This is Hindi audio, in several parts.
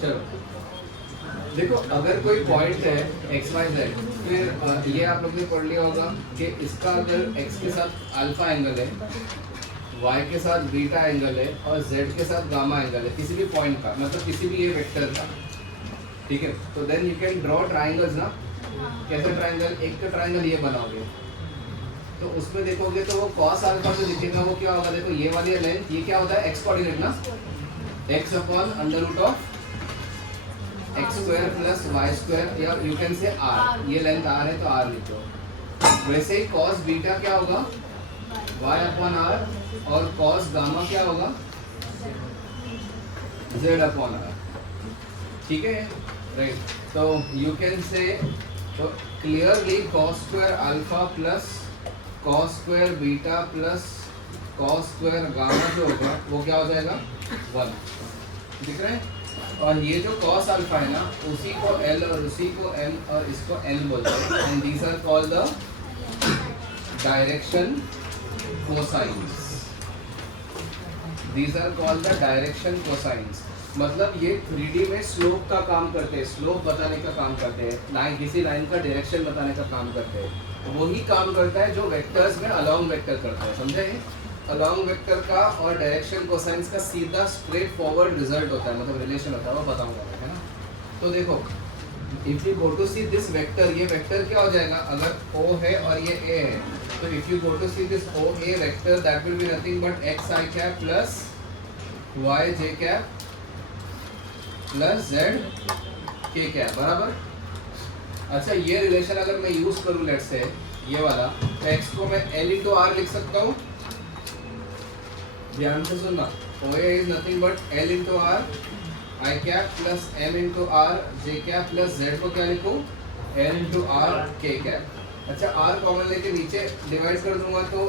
चलो देखो, अगर कोई पॉइंट है एक्स वाई जेड, फिर ये आप लोग ने पढ़ लिया होगा कि इसका अगर एक्स के साथ अल्फा एंगल है, वाई के साथ बीटा एंगल है और जेड के साथ गामा एंगल है, किसी भी पॉइंट का, मतलब किसी भी ये वेक्टर का, ठीक है, तो then you can draw triangles ना। कैसा ट्राइंगल? एक का ट्राइंगल ये बनाओगे तो उसमें देखोगे तो वो कॉस अल्फा जो दिखेगा वो क्या होगा? देखो ये वाली लेंथ, ये क्या होता है? एक्स कोऑर्डिनेट ना, X upon under root of X square plus Y square, या यू कैन से आर, ये लेंथ आर है तो आर लिखो। वैसे ही कॉस बीटा क्या होगा? वाई अपॉन आर, और कॉस गामा क्या होगा? जेड अपॉन आर, ठीक है, राइट। तो यू कैन से, तो clearly cos square alpha plus cos square beta plus cos square gamma जो होगा वो क्या हो जाएगा? 1, दिख रहा है? और ये जो कॉस अल्फा है ना, उसी को एल और उसी को एम और इसको एन बोलते हैं, and these are called the direction cosines. These are called the direction cosines. मतलब ये 3D में स्लोप का काम करते हैं, स्लोप बताने का काम करते हैं, लाइन, किसी लाइन का डायरेक्शन बताने का काम करते हैं। वही काम करता है जो वेक्टर्स में अलोंग वेक्टर करता है, समझे? अलोंग वेक्टर का और डायरेक्शन कोसाइंस का सीधा स्ट्रेट फॉरवर्ड रिजल्ट होता है, मतलब रिलेशन होता है, वो बताऊंगा मैं, है ना। तो देखो, if you go to see this vector, ये वेक्टर क्या हो जाएगा? अगर O है और ये A है, तो if you go to see this OA vector, that will be nothing but X I cap plus Y J cap plus Z K cap, बराबर। अच्छा, ये रिलेशन अगर मैं यूज करूं लेट्स से ये वाला, तो एक्स को मैं L इंटू आर लिख सकता हूँ। ध्यान से सुनना, OA is nothing but L into are I cap plus M into R J cap plus Z को क्या लिखूँ? L इंटू आर के कैप। अच्छा, आर कॉमन लेके नीचे डिवाइड कर दूंगा तो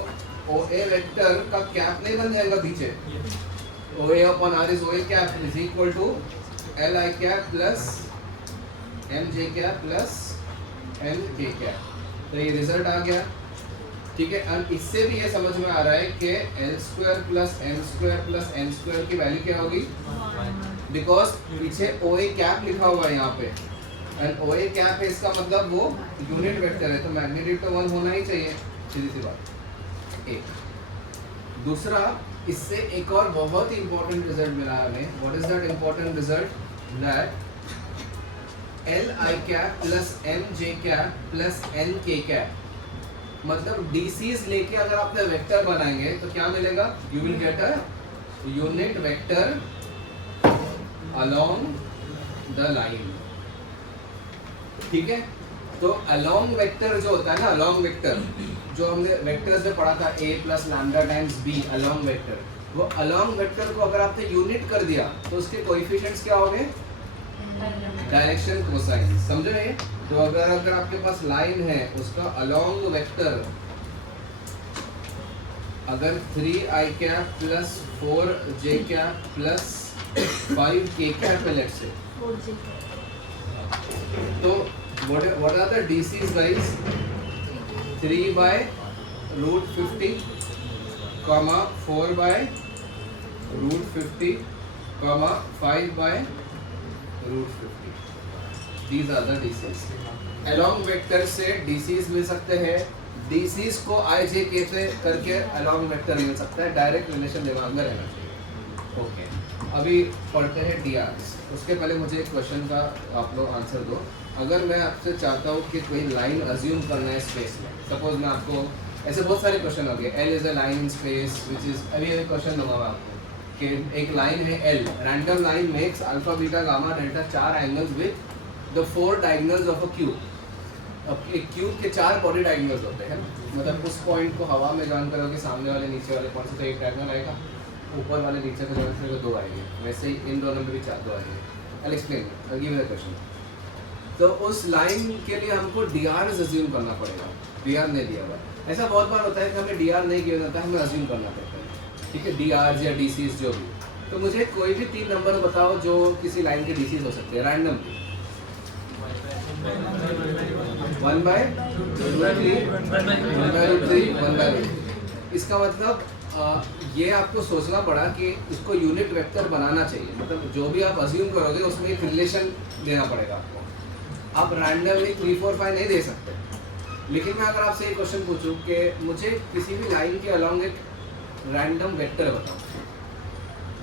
OA वेक्टर का कैप नहीं बन जाएगा पीछे? OA upon R is OA cap is equal to L I cap plus M J cap plus N K cap. तो ये रिजल्ट आ गया, ठीक है। और इससे भी ये समझ में आ रहा है कि L square plus M square plus N square की वैल्यू क्या होगी? बिकॉज पीछे OA कैप लिखा हुआ है यहाँ पे, एंड OA कैप है, इसका मतलब वो यूनिट वेक्टर है, तो मैग्नीट्यूड तो 1 होना ही चाहिए, सीधी सी बात। एक दूसरा, इससे एक और बहुत ही इंपॉर्टेंट रिजल्ट मिला हमें। What is that important result? That L I cap plus M J cap plus N K cap, मतलब DCs लेके अगर आपने वेक्टर बनाएंगे तो क्या मिलेगा? You will get a unit vector along the line, ठीक है। तो along वेक्टर जो होता है ना, along वेक्टर जो हमने वेक्टर्स में पढ़ा था, a plus lambda times b, along vector, वो along वेक्टर को अगर आपने यूनिट कर दिया तो उसके कोएफिशिएंट्स क्या हो गए? डायरेक्शन कोसाइन, समझो ये। तो अगर आपके पास लाइन है, उसका along वेक्टर अगर 3i cap plus 4j cap plus 5k cap है लेट्स से, तो what are the DCs guys? 3 by root 50 comma 4 by root 50 comma 5 by root 50, these are the DCs। along vector से DCs मिल सकते हैं, DCs को IJ के पे करके along वेक्टर मिल सकता है, डायरेक्ट रिलेशन दिमाग में रहना चाहिए। ओके, अभी पढ़ते हैं DRs। उसके पहले मुझे एक क्वेश्चन का आप लोग आंसर दो। अगर मैं आपसे चाहता हूँ कि कोई लाइन अज्यूम करना है स्पेस में, सपोज मैं आपको, ऐसे बहुत सारे क्वेश्चन हो गए, L is a line in space which is, अभी एक क्वेश्चन दूंगा मैं आपको कि एक लाइन है L, random line makes alpha beta gamma delta 4 angles with the 4 diagonals of a cube. अब एक क्यूब के 4 बॉडी डायगोनल्स होते हैं, मतलब उस पॉइंट को हवा में जॉइन करोगे, सामने वाले नीचे वाले पॉइंट से तो एक डायगोनल आएगा, ऊपर वाले नीचे से जॉइन करोगे 2 आएंगे, वैसे ही इन दोनों में भी 2 आएंगे। I explain, I give you the question. तो उस लाइन के लिए हमको DRs अज्यूम करना पड़ेगा, DR नहीं दिया हुआ। ऐसा बहुत बार होता है कि हमें DR नहीं किया जाता है, हमें अज्यूम करना पड़ता है, ठीक है, DRs या DCs जो भी। तो मुझे कोई भी 3 नंबर बताओ जो किसी लाइन के DCs हो सकते हैं रैंडमली। 1/√3, 1/√3, 1/√3। इसका मतलब ये आपको सोचना पड़ा कि इसको यूनिट वेक्टर बनाना चाहिए, मतलब जो भी आप अज्यूम करोगे उसमें एक रिलेशन देना पड़ेगा आपको। आप रैंडमली 3 4 5 नहीं दे सकते। लेकिन मैं अगर आपसे एक क्वेश्चन पूछूं कि मुझे किसी भी लाइन के अलॉन्ग एक रैंडम वेक्टर बताओ,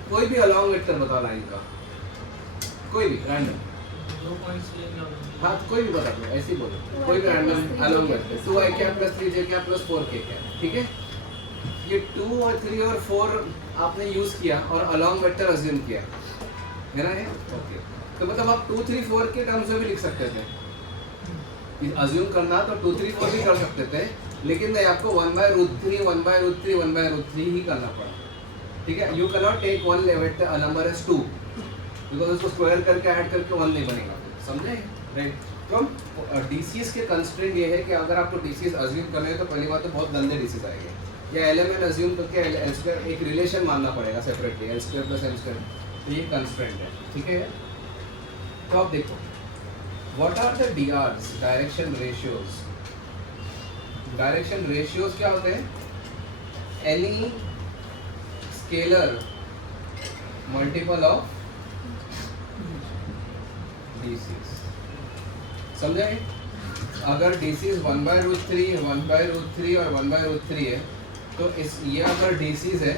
कोई भी अलॉन्ग वेक्टर बताओ लाइन का, कोई भी रैंडम, हाँ कोई भी बता दो, ऐसे ही बोलो, कोई भी रैंडम अलॉन्ग वेक्टर 2i क्या प्लस 3j क्या प्लस 4k क्या, ठीक है। ये 2 और 3 और 4 आपने यूज किया और अलॉन्ग वेक्टर अज्यूम किया है ना ये, ओके। तो मतलब आप 2 3 4 के टर्म्स में भी लिख सकते थे, अज्यूम करना तो 2 3 4 भी कर सकते थे, लेकिन नहीं, आपको 1/√3 1/√3 1/√3 ही करना पड़ा, ठीक है। You can not take one vector number as 2 because उसको स्क्वायर करके ऐड करके 1 नहीं बनेगा, समझे, राइट। तो डीसीएस के कंस्ट्रेंट ये है कि अगर आपको डीसीएस अज्यूम करना है तो पहली बात तो बहुत गंदे डीसीएस आएंगे, या एलिमेंट अज्यूम करके एल स्क्वायर एक रिलेशन मानना पड़ेगा separately, L square plus M square, तो ये कंस्ट्रेंट है, ठीक है। तो आप देखो what are the DRs, direction ratios. Direction ratios क्या होते हैं, any scalar multiple of DCs, समझे। अगर डीसीएस 1/√3 1/√3 और 1/√3 है तो इस ये अगर डीसीएस है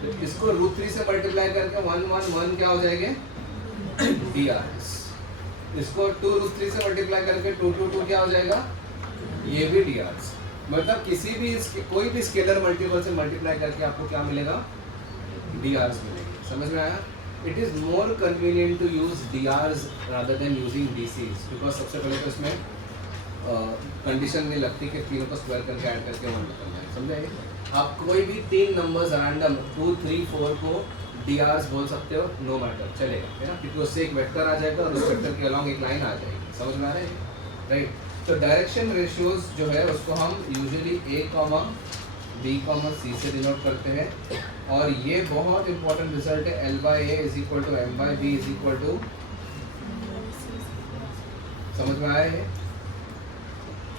तो इसको √3 से मल्टीप्लाई करके 1 1 1 क्या हो जाएंगे डीआरएस, इसको 2√3 से मल्टीप्लाई करके 2 2 2 क्या हो जाएगा, ये भी डीआरएस। मतलब किसी भी कोई भी स्केलर मल्टीपल से मल्टीप्लाई करके आपको क्या मिलेगा, डीआरएस मिलेगी, समझ में आया। It is more convenient to use DRs rather than using DCs, because सबसे पहले तो इसमें कंडीशन नहीं लगती कि तीनों को स्क्वायर करके ऐड करके 1 निकलना है, समझे। आप कोई भी 3 नंबर्स रैंडम 2 3 4 को डीआरएस बोल सकते हो, नो मैटर, चलेगा, है ना, क्योंकि उससे एक वेक्टर आ जाएगा और उस वेक्टर के अलॉन्ग एक लाइन आ जाएगी, समझ में आ रहा है, राइट। तो डायरेक्शन रेशियोज जो है उसको हम यूजुअली a, b, c से डिनोट करते हैं, और ये बहुत इंपॉर्टेंट रिजल्ट है, L/A = M/B = समझ में आया है।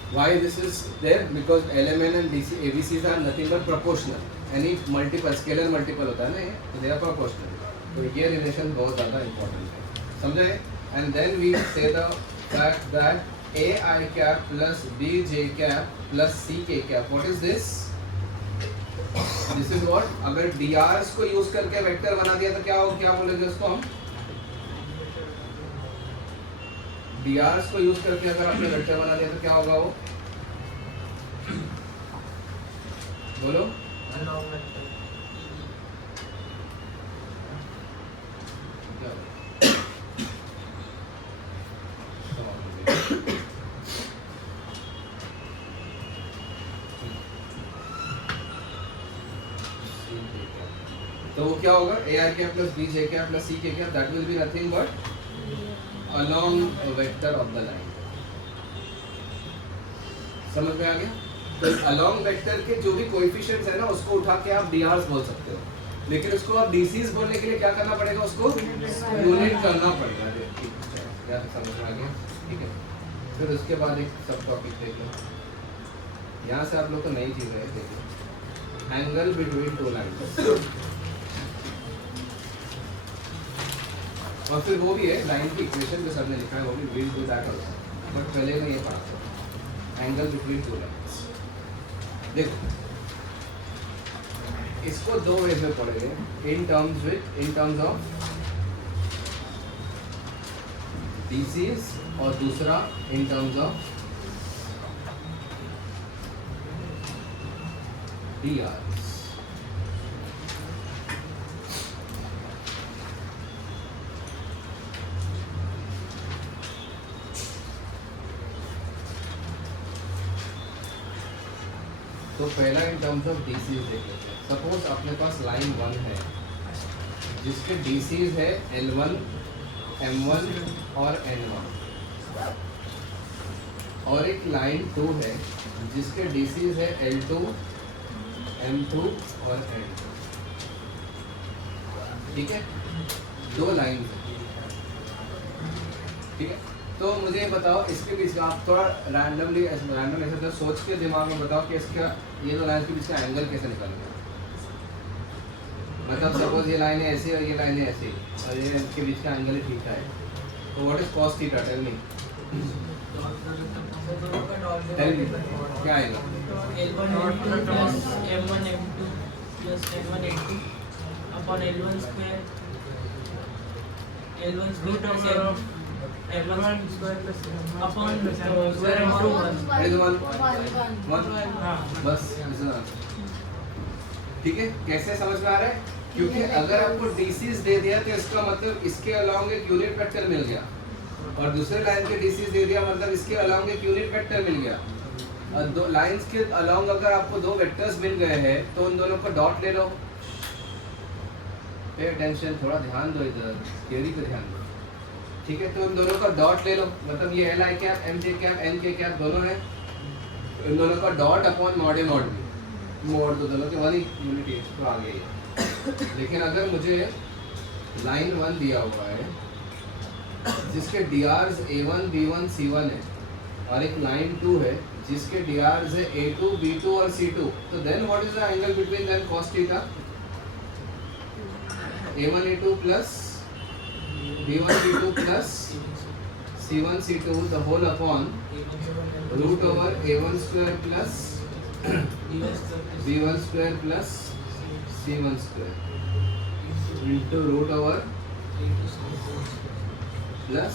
Why this is there? Because LMN and DC, ABCs are nothing but proportional. Any multiple, scalar multiple होता है ना ये, तो they are proportional. तो ये रिलेशन बहुत ज़्यादा important है, समझे। And then we say the fact that AI cap plus BJ cap plus CK cap. What is this? This is what? अगर DRs को यूज करके वेक्टर बना दिया तो क्या हो, क्या बोलेंगे उसको हम, डीआरएस को यूज करके अगर आपने वेक्टर बना दिया तो क्या होगा वो, बोलो, तो वो क्या होगा, AR क्या प्लस BJ क्या प्लस CK क्या, that will be nothing but along a vector of the line, समझ में आ गया। तो along vector के जो भी कोएफिशिएंट्स है ना उसको उठा के आप drs बोल सकते हो, लेकिन उसको आप dc's बोलने के लिए क्या करना पड़ेगा, उसको यूनिट करना पड़ेगा, क्या समझ में आ गया, ठीक है। फिर उसके बाद एक सब टॉपिक देख लो, यहाँ से आप लोग को नई चीज़ है, देखो एंगल बिटवीन टू लाइन्स, और फिर वो भी है लाइन की इक्वेशन जो सर ने लिखा है, वो भी will do that also, but पहले मैं ये पढ़ा था, एंगल बिटवीन टू लाइन्स। देखो इसको दो वेज में पढ़ेंगे, इन टर्म्स ऑफ डीसीएस और दूसरा इन टर्म्स ऑफ डीआर। तो पहला इन टर्म्स ऑफ डीसीज देख लेते हैं। सपोज अपने पास लाइन 1 है जिसके डीसीज है L1, M1 और N1, और एक लाइन 2 है जिसके डीसीज है L2, M2 और N2, ठीक है, दो लाइन है, ठीक है। तो मुझे ये बताओ इसके बीच में आप थोड़ा रैंडम ऐसे तो सोच के दिमाग में बताओ कि इसका ये दो लाइन के बीच का एंगल कैसे निकालेंगे, मतलब सपोज ये लाइन है ऐसी और ये लाइन है ऐसी और ये इनके बीच का एंगल थीटा है, तो what is cos theta? Tell me क्या आएगा? बस ठीक है, कैसे समझ में आ रहा है? क्योंकि अगर आपको डीसीज दे दिया तो इसका मतलब इसके अलाउंग एक यूनिट वेक्टर मिल गया, और दूसरे लाइन के डीसीज दे दिया मतलब इसके अलाउंग एक यूनिट वेक्टर मिल गया। और दो लाइंस के अलाउंग अगर आपको दो वेक्टर्स मिल गए हैं तो उन दोनों को डॉट ले लो। पे अटेंशन, थोड़ा ध्यान दो इधर, थियरी पे ध्यान दो, ठीक है? तो उन दोनों का डॉट ले लो, मतलब ये L I cap M J cap N K cap दोनों है, इन दोनों का dot upon mod A mod B, mod तो दोनों के वन ही यूनिट है तो आ गई। लेकिन अगर मुझे लाइन 1 दिया हुआ है जिसके डीआरस A1 B1 C1 है, और एक लाइन 2 है जिसके डीआरस है A2 B2 और C2, तो then what is the angle between them cos theta? A1 A2 plus B1 B2 plus C1 C2 the whole upon root over A1 square plus B1 square plus C1 square into root over plus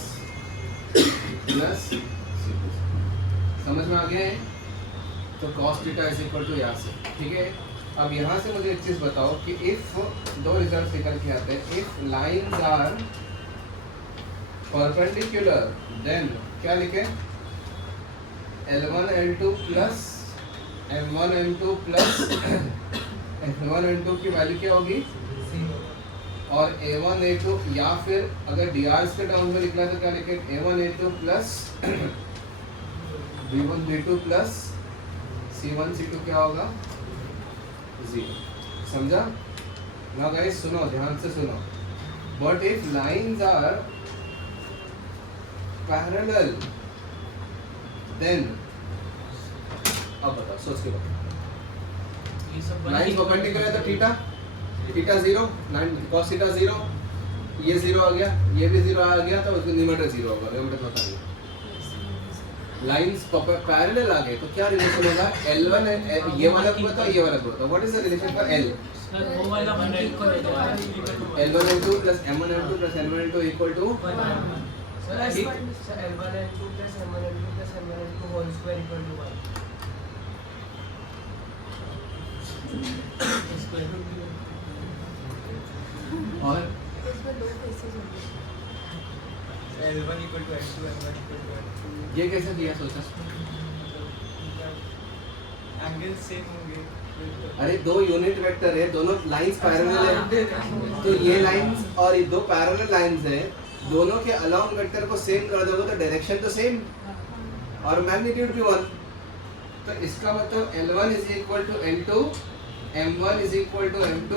plus C2। समझ में आ गया है? तो cos theta is equal to यहाँ से, ठीक है? अब यहाँ से मुझे एक चीज़ बताओ कि इफ दो रिजल्ट निकल के आते हैं, if lines are perpendicular then क्या लिखे? L1 L2 plus M1 M2 plus F1 M2 की वैल्यू क्या होगी? और A1 A2, या फिर अगर DRs के टर्म्स में लिखना है तो क्या लिखे? A1 A2 plus B1 B2 plus C1 C2 क्या होगा? 0। समझा? नाउ गाइस सुनो, ध्यान से सुनो। But if lines are parallel then, अब बताओ, सोच के बताओ। लाइंस परपेंडिकुलर है तो थीटा 0, लाइन cos थीटा 0, ये 0 आ गया, ये भी 0 आ गया, तो उसका न्यूमरेटर 0 होगा, न्यूमरेटर पता नहीं। लाइंस पैरेलल आ गए तो क्या रिलेशन होगा? L1 ये वाला ग्रुप था, ये वाला ग्रुप था, what is the relation for L? वो वाला वन इक्वल है L1 L2 plus M1 M2 plus L1 L2 equal to sir L1 L2 plus M1 L2 plus M1 L2 whole square equal to 1। और L1 equal to L2 M1 equal to L2। ये कैसे दिया? सोचा एंगल सेम होंगे। अरे दो यूनिट वेक्टर है, दोनों लाइंस पैरेलल है, तो ये लाइंस और ये दो पैरेलल लाइंस है, दोनों के अलोंग वेक्टर को सेम कर दोगे तो डायरेक्शन तो सेम और मैग्नीट्यूड भी 1। तो इसका मतलब L1 is equal to L2, M1 is equal to M2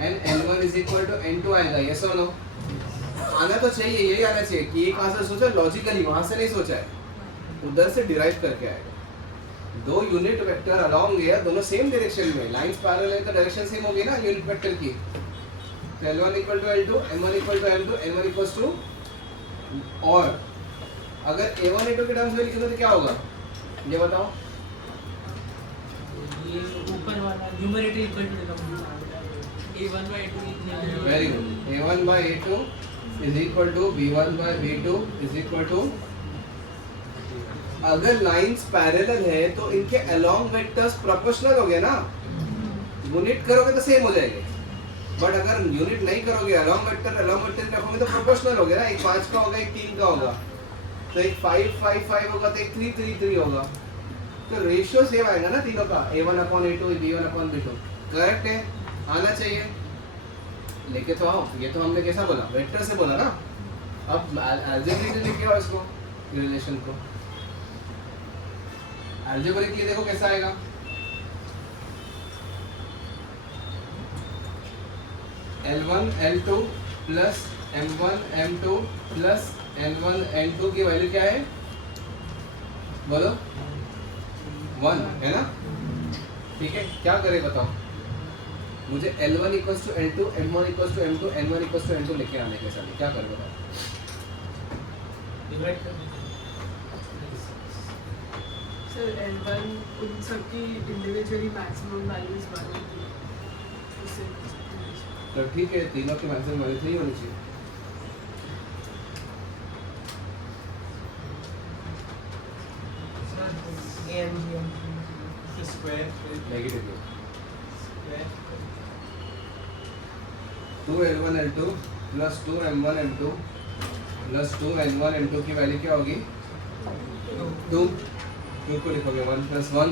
and L1 is equal to N2 आएगा। यस और नो? आना तो चाहिए, यही आना चाहिए कि ये कहाँ से सोचा? लॉजिकली, वहाँ से नहीं सोचा है, उधर से डिराइव करके आएगा। दो यूनिट वेक्टर अलोंग गया, दोनों सेम डायरेक्शन में, लाइंस पैरेलल है तो डायरेक्शन सेम होगी ना यूनिट वेक्टर की। तो L1 equal to L2, M1 equal to M2, N1 equals to, और अगर A1 A2 के टर्म्स में लिखे तो क्या होगा ये बताओ? ये ऊपर वाला numerator equal to A1 by A2। Very good. A1 by A2 is equal to B1 by B2 is equal to, अगर लाइंस पैरेलल है तो इनके अलोंग वेक्टर्स प्रोपोर्शनल हो गए ना, यूनिट करोगे तो सेम हो जाएंगे, बट अगर यूनिट नहीं करोगे अलोंग वेक्टर रखोगे तो प्रोपोर्शनल हो गया ना, एक 5 का होगा, एक 3 का होगा, तो एक 5 5 5 होगा तो एक 3 3 3 होगा, तो रेशियो सेम आएगा ना तीनों का, A1/A2 B1/B2। करेक्ट है, आना चाहिए। लेके तो आओ, ये तो हमने कैसा बोला? वेक्टर से बोला ना। अब अलजेब्रिकली लिख के आओ इसको, रिलेशन को। अलजेब्रिकली देखो कैसा आएगा। L1 L2 plus M1 M2 plus N1 N2 की वैल्यू क्या है? बोलो 1 है ना? ठीक है, क्या करे बताओ? मुझे L1 equals to L2, M1 equals to M2, N1 equals to N2 लेके आने के साथ क्या कर बताओ? डिवाइड कर सर L1 उन सबकी इंडिविजुअली मैक्सिमम वैल्यूज वन उससे तो ठीक है, तीनों के मैक्सिमम वैल्यू 3 होनी चाहिए। Sir M G square negative square 2 L1 L2 plus 2 M1 M2 plus 2 N1 N2 की वैल्यू क्या होगी? 2 को लिखोगे 1 प्लस 1,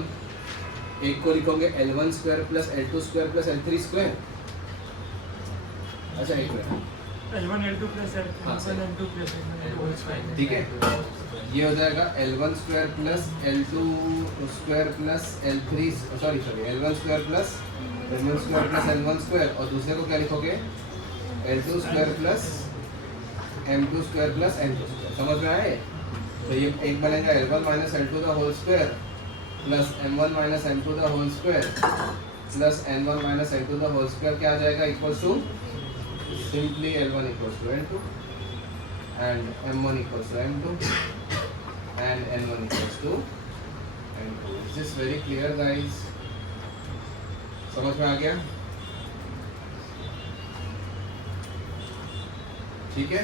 एक को लिखोगे L1 square plus L2 square plus L3 square. अच्छा एक मिनट, L1 L2 प्लस हाँ, L1 L2 प्लस L1 ठीक है, ये हो जाएगा L1 square plus L2 square plus L3 sorry L1 square plus M1 square plus L1 square, और दूसरे को क्या लिखोगे? L2 square plus M2 square plus N2 square. समझ में आए? तो ये एक बनेगा L1 minus L2 the whole square plus M1 minus M2 the whole square plus N1 minus N2 the whole square क्या आ जाएगा? Equals to simply L1 equals to L2 and M1 equals to M2 and N1 equals to N2. Is this very clear guys? समझ में आ गया? ठीक है,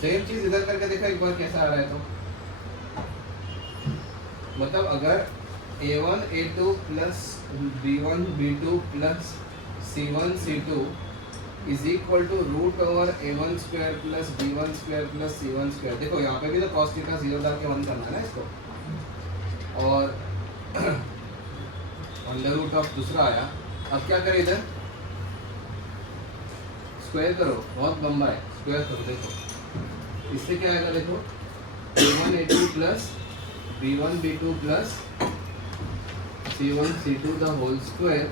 सेम चीज इधर करके देखा एक बार कैसा आ रहा है। तो मतलब अगर A1 A2 plus B1 B2 plus C1 C2 is equal to root over A1 square plus B1 square plus C1 square. देखो यहाँ पे भी तो cos थीटा 0 डाल के 1 करना है ना इसको, और अंडर रूट ऑफ दूसरा आया। अब क्या करें, इधर स्क्वायर करो, बहुत लंबा है, स्क्वायर करो। देखो इससे क्या आएगा, देखो A1 A2 plus B1 B2 plus C1 C2 the whole square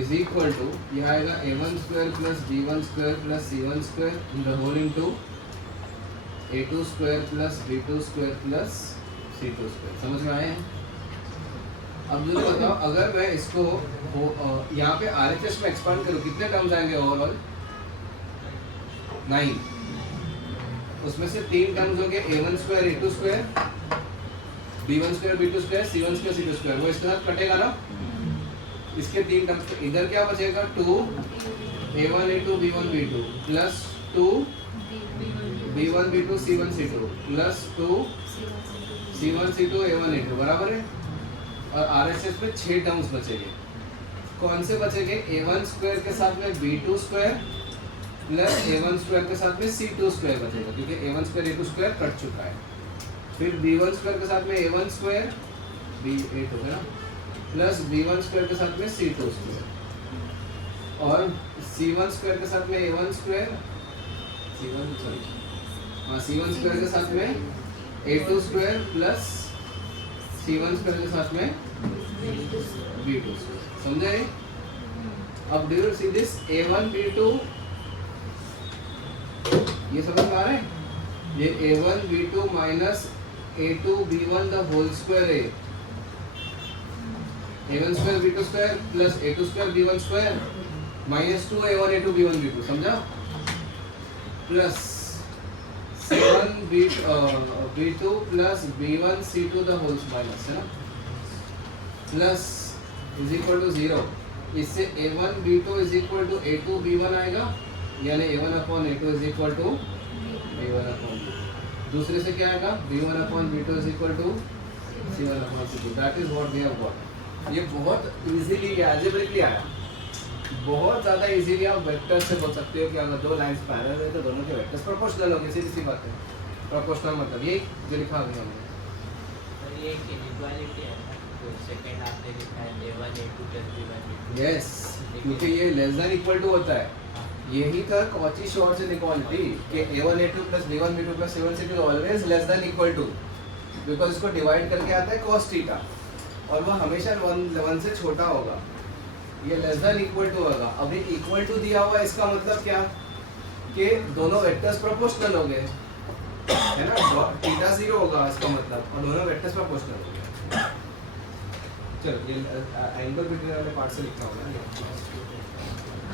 is equal to, यह आएगा A1 square plus B1 square plus C1 square in the whole into A2 square plus B2 square plus C2 square. समझ में आए हैं? अब मुझे बताओ, अगर मैं इसको यहाँ पे RHS में एक्सपांड करूँ, कितने टर्म्स आएंगे ओवरऑल? 9। उसमें से 3 टर्म्स हो गए A1 square A2 square, B1 square B2 square, C1 square C2 square. वो इसके साथ कटेगा ना, इसके 3 टर्म्स। तो इधर क्या बचेगा? 2 A1 A2 B1 B2 plus 2 B1 B2 C1 C2 plus 2 C1 C2 A1 A2 बराबर है। और RHS में 6 टर्म्स बचेंगे। कौन से बचेंगे? A1 स्क्वायर के साथ में B2 square plus A1 square के साथ में C2 स्क्वायर बचेगा, क्योंकि A1 square A2 square cut चुका है। फिर B1 स्क्वायर के साथ में A1 स्क्वायर B8 हो गया प्लस B1 स्क्वायर के साथ में C2 स्क्वायर, और C1 स्क्वायर के साथ में A1 स्क्वायर C1 स्क्वायर के साथ में A2 square plus C1 square के साथ में B2 स्क्वायर। समझे? अब do you see this A1 B2, ये समझ में आ रहा है? ये A1 B2 minus A2 B1 the whole square है। A1 square B2 square plus A2 square B1 square minus 2 A1 A2 B1 B2, समझा? Plus C1 B2 plus B1 C2 the whole minus है ना, प्लस इज इक्वल टू 0। इससे A1 B2 is equal to A2 B1 आएगा, यानी A1 upon A2 is equal to B1 upon B2। दूसरे से क्या आएगा? B1 upon B2 is equal to C1 upon C2। That is what we have got. ये बहुत इजीली अलजेब्रिकली आया, बहुत ज़्यादा इजीली आप वेक्टर से बोल सकते हो कि अगर दो लाइंस पैरेलल है तो दोनों के वेक्टर्स प्रोपोर्शनल होंगे। सीधी सी बात है, प्रोपोर्शनल मतलब ये जो लिखा अभी हमने। सर ये एक इनइक्वालिटी है ना, तो सेकंड आपने लिखा है A1 A2 plus B1 B2। Yes, क्योंकि ये लेस देन इक्वल टू होता है। यही था कॉची-श्वार्ट्ज इनइक्वालिटी कि A1 A2 plus B1 B2 plus C1 C2 always less than equal to, because इसको डिवाइड करके आता है cos थीटा, और वो हमेशा 1 से छोटा होगा। ये लेस देन इक्वल टू होगा। अभी इक्वल टू दिया हुआ, इसका मतलब क्या कि दोनों वेक्टर्स प्रोपोर्शनल हो गए, है ना? थीटा 0 होगा इसका मतलब, और दोनों वेक्टर्स प्रोपोर्शनल हो गए। चलो ये एंगल बिटवीन वाले पार्ट से लिखा होगा ना